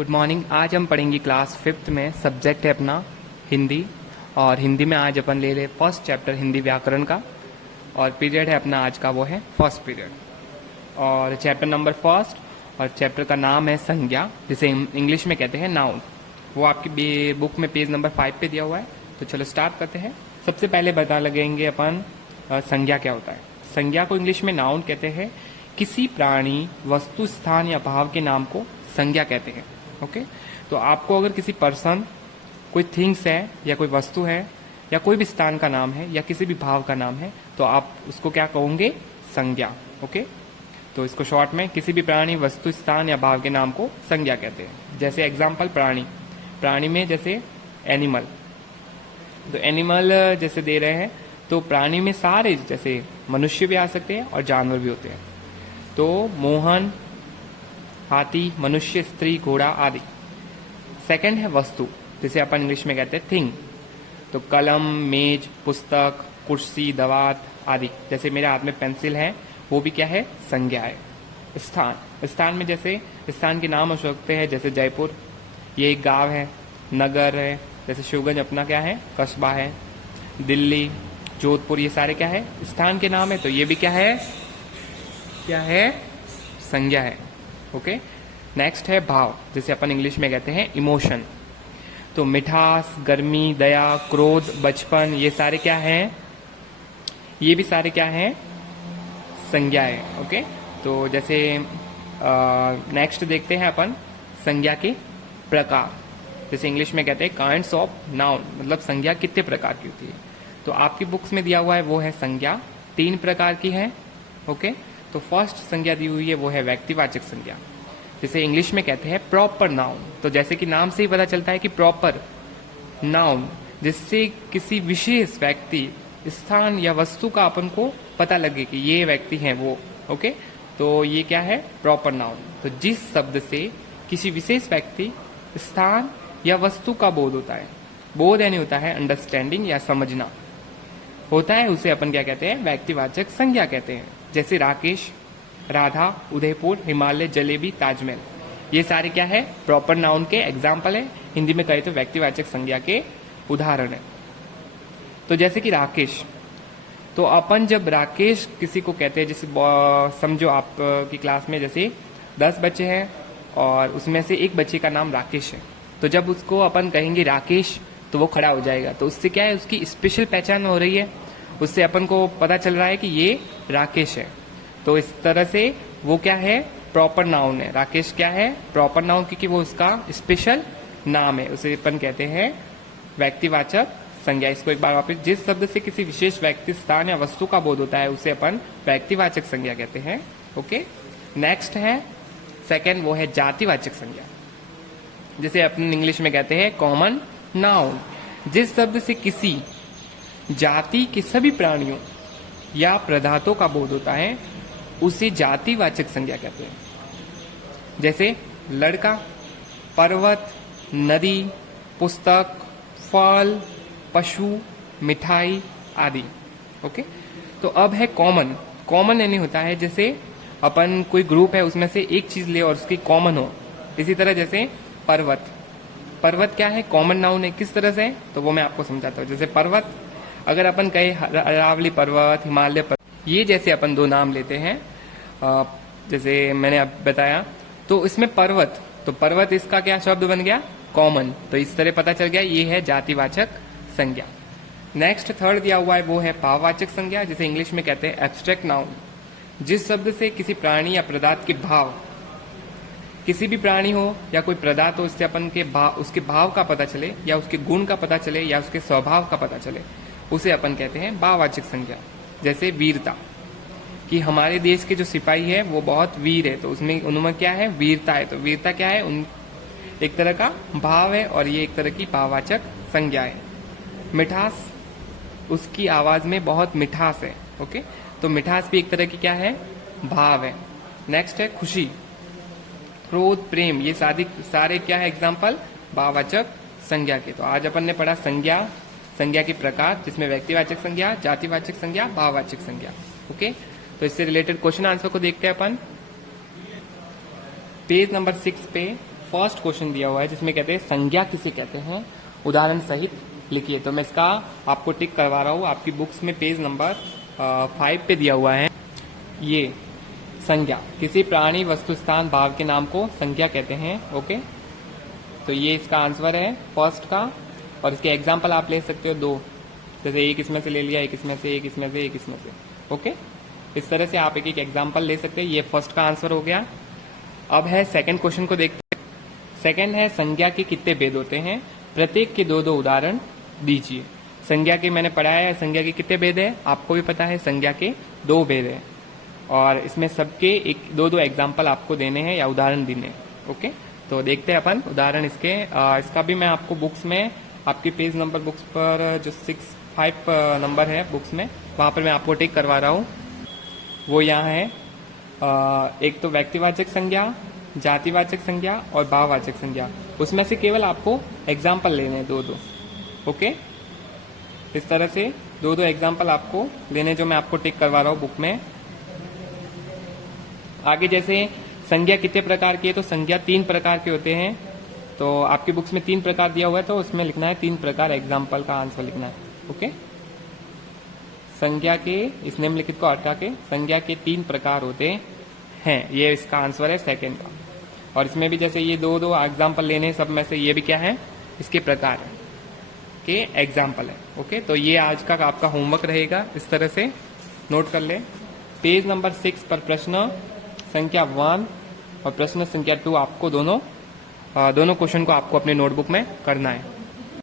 Good morning. आज हम पढ़ेंगे क्लास 5th में। सब्जेक्ट है अपना हिंदी, और हिंदी में आज अपन ले रहे फर्स्ट चैप्टर हिंदी व्याकरण का, और पीरियड है अपना आज का वो है फर्स्ट पीरियड, और चैप्टर नंबर फर्स्ट, और चैप्टर का नाम है संज्ञा, जिसे इंग्लिश में कहते हैं नाउन। वो आपकी बुक में पेज नंबर 5 पे दिया हुआ है। तो चलो स्टार्ट करते हैं। सबसे पहले बता लगेंगे अपन संज्ञा क्या होता है। संज्ञा को इंग्लिश में नाउन कहते हैं। किसी प्राणी, वस्तु, स्थान या भाव के नाम को संज्ञा कहते हैं। ओके, तो आपको अगर किसी पर्सन, कोई थिंग्स है या कोई वस्तु है या कोई भी स्थान का नाम है या किसी भी भाव का नाम है, तो आप उसको क्या कहोगे? संज्ञा। ओके, तो इसको शॉर्ट में किसी भी प्राणी, वस्तु, स्थान या भाव के नाम को संज्ञा कहते हैं। जैसे एग्जाम्पल प्राणी, प्राणी में जैसे एनिमल, तो एनिमल जैसे दे रहे हैं, तो प्राणी में सारे, जैसे मनुष्य भी आ सकते हैं और जानवर भी होते हैं। तो मोहन, हाथी, मनुष्य, स्त्री, घोड़ा आदि। सेकंड है वस्तु, जिसे अपन इंग्लिश में कहते हैं थिंग, तो कलम, मेज, पुस्तक, कुर्सी, दवात आदि। जैसे मेरे हाथ में पेंसिल है, वो भी क्या है? संज्ञा है। स्थान, स्थान में जैसे स्थान के नाम हो सकते हैं, जैसे जयपुर, ये एक गांव है। नगर है, जैसे शिवगंज अपना क्या है? कस्बा है। दिल्ली, जोधपुर, ये सारे क्या है? स्थान के नाम है। तो ये भी क्या है? क्या है? संज्ञा है। ओके, नेक्स्ट है भाव, जिसे अपन इंग्लिश में कहते हैं इमोशन। तो मिठास, गर्मी, दया, क्रोध, बचपन, ये सारे क्या हैं? ये भी सारे क्या हैं? संज्ञा है। ओके, तो जैसे नेक्स्ट देखते हैं अपन संज्ञा के प्रकार, जैसे इंग्लिश में कहते हैं काइंड्स ऑफ नाउन, मतलब संज्ञा कितने प्रकार की होती है। तो आपकी बुक्स में दिया हुआ है वो है संज्ञा 3 प्रकार की है। ओके, तो फर्स्ट संज्ञा दी हुई है वो है व्यक्तिवाचक संज्ञा, जिसे इंग्लिश में कहते हैं प्रॉपर नाउन। तो जैसे कि नाम से ही पता चलता है कि प्रॉपर नाउन, जिससे किसी विशेष व्यक्ति, स्थान या वस्तु का अपन को पता लगे कि ये व्यक्ति है वो। ओके, तो ये क्या है? Proper noun. तो जिस शब्द से किसी विशेष व्यक्ति, स्थान या वस्तु का बोध होता है, बोध यानी होता है अंडरस्टैंडिंग या समझना होता है, उसे अपन क्या कहते हैं? व्यक्तिवाचक संज्ञा कहते हैं। जैसे राकेश, राधा, उदयपुर, हिमालय, जलेबी, ताजमहल, ये सारे क्या है? प्रॉपर नाउन के एग्जाम्पल है। हिंदी में कहे तो व्यक्तिवाचक संज्ञा के उदाहरण है। तो जैसे कि राकेश, तो अपन जब राकेश किसी को कहते हैं, जैसे समझो आप की क्लास में जैसे 10 बच्चे हैं और उसमें से एक बच्चे का नाम राकेश है, तो जब उसको अपन कहेंगे राकेश, तो वो खड़ा हो जाएगा। तो उससे क्या है? उसकी स्पेशल पहचान हो रही है, उससे अपन को पता चल रहा है कि ये राकेश है। तो इस तरह से वो क्या है? प्रॉपर नाउन है। राकेश क्या है? प्रॉपर नाउन, क्योंकि वो उसका स्पेशल नाम है, उसे अपन कहते हैं व्यक्तिवाचक संज्ञा। इसको एक बार वापस, जिस शब्द से किसी विशेष व्यक्ति, स्थान या वस्तु का बोध होता है, उसे अपन व्यक्तिवाचक संज्ञा कहते हैं। ओके, नेक्स्ट है सेकेंड, वो है जातिवाचक संज्ञा, जिसे अपन इंग्लिश में कहते हैं कॉमन नाउन। जिस शब्द से किसी जाति के सभी प्राणियों या पदार्थों का बोध होता है, उसे जातिवाचक संज्ञा कहते हैं। जैसे लड़का, पर्वत, नदी, पुस्तक, फल, पशु, मिठाई आदि। ओके, तो अब है कॉमन। कॉमन यानी होता है जैसे अपन कोई ग्रुप है, उसमें से एक चीज ले और उसकी कॉमन हो। इसी तरह जैसे पर्वत, पर्वत क्या है? कॉमन नाउन है। किस तरह से? तो वो मैं आपको समझाता हूँ। जैसे पर्वत, अगर अपन कहे अरावली पर्वत, हिमालय पर्वत, ये जैसे अपन 2 नाम लेते हैं, जैसे मैंने अब बताया, तो इसमें पर्वत, तो पर्वत इसका क्या शब्द बन गया? कॉमन। तो इस तरह पता चल गया ये है जातिवाचक संज्ञा। नेक्स्ट थर्ड दिया हुआ है वो है भाववाचक संज्ञा, जिसे इंग्लिश में कहते हैं एब्स्ट्रैक्ट नाउन। जिस शब्द से किसी प्राणी या पदार्थ के भाव, किसी भी प्राणी हो या कोई पदार्थ हो, इससे अपन के भाव, उसके भाव का पता चले या उसके गुण का पता चले या उसके स्वभाव का पता चले, उसे अपन कहते हैं भाववाचक संज्ञा। जैसे वीरता, कि हमारे देश के जो सिपाही है वो बहुत वीर है, तो उसमें उनमें क्या है? वीरता है। तो वीरता क्या है? उन एक तरह का भाव है, और ये एक तरह की भाववाचक संज्ञा है। मिठास, उसकी आवाज में बहुत मिठास है। ओके, तो मिठास भी एक तरह की क्या है? भाव है। नेक्स्ट है खुशी, क्रोध, प्रेम, ये सारे क्या है? एग्जाम्पल भाववाचक संज्ञा के। तो आज अपन ने पढ़ा संज्ञा, संज्ञा के प्रकार, जिसमें व्यक्तिवाचक संज्ञा, जातिवाचक संज्ञा, भाववाचक संज्ञा। ओके, तो इससे रिलेटेड क्वेश्चन आंसर को देखते हैं अपन। पेज नंबर 6 पे फर्स्ट क्वेश्चन दिया हुआ है जिसमें कहते हैं संज्ञा किसे कहते हैं, उदाहरण सहित लिखिए। तो मैं इसका आपको टिक करवा रहा हूँ। आपकी बुक्स में पेज नंबर 5 पे दिया हुआ है। ये संज्ञा किसी प्राणी, वस्तु, स्थान, भाव के नाम को संज्ञा कहते हैं। ओके, तो ये इसका आंसर है फर्स्ट का। और इसके एग्जाम्पल आप ले सकते हो 2, जैसे एक इसमें से ले लिया, एक इसमें से, एक इसमें से, एक इसमें से। ओके, इस तरह से आप एक एक एग्जाम्पल ले सकते हैं। ये फर्स्ट का आंसर हो गया। अब है सेकंड क्वेश्चन को देखते हैं। सेकंड है संज्ञा के कितने भेद होते हैं, प्रत्येक के 2-2 उदाहरण दीजिए। संज्ञा के मैंने पढ़ाया है, संज्ञा के कितने भेद है आपको भी पता है, संज्ञा के 2 भेद है और इसमें सबके 1-2 एग्जाम्पल आपको देने हैं या उदाहरण देने हैं। ओके, तो देखते हैं अपन उदाहरण इसके। इसका भी मैं आपको बुक्स में, आपकी पेज नंबर बुक्स पर जो 6-5 नंबर है बुक्स में, वहां पर मैं आपको टिक करवा रहा हूँ। वो यहाँ है, एक तो व्यक्तिवाचक संज्ञा, जातिवाचक संज्ञा और भाववाचक संज्ञा। उसमें से केवल आपको एग्जाम्पल लेने हैं 2-2। ओके, इस तरह से 2-2 एग्जाम्पल आपको लेने, जो मैं आपको टिक करवा रहा हूँ बुक में। आगे जैसे संज्ञा कितने प्रकार की है, तो संज्ञा 3 प्रकार के होते हैं। तो आपकी बुक्स में 3 प्रकार दिया हुआ है, तो उसमें लिखना है 3 प्रकार, एग्जाम्पल का आंसर लिखना है। ओके, संज्ञा के, इस निम्नलिखित को हटा के, संज्ञा के 3 प्रकार होते हैं। ये इसका आंसर है सेकंड का। और इसमें भी जैसे ये 2-2 एग्जाम्पल लेने, सब में से ये भी क्या है, इसके प्रकार है के एग्जाम्पल है। ओके, तो ये आज का आपका होमवर्क रहेगा, इस तरह से नोट कर ले। पेज नंबर 6 पर प्रश्न संख्या 1 और प्रश्न संख्या 2 आपको दोनों क्वेश्चन को आपको अपने नोटबुक में करना है।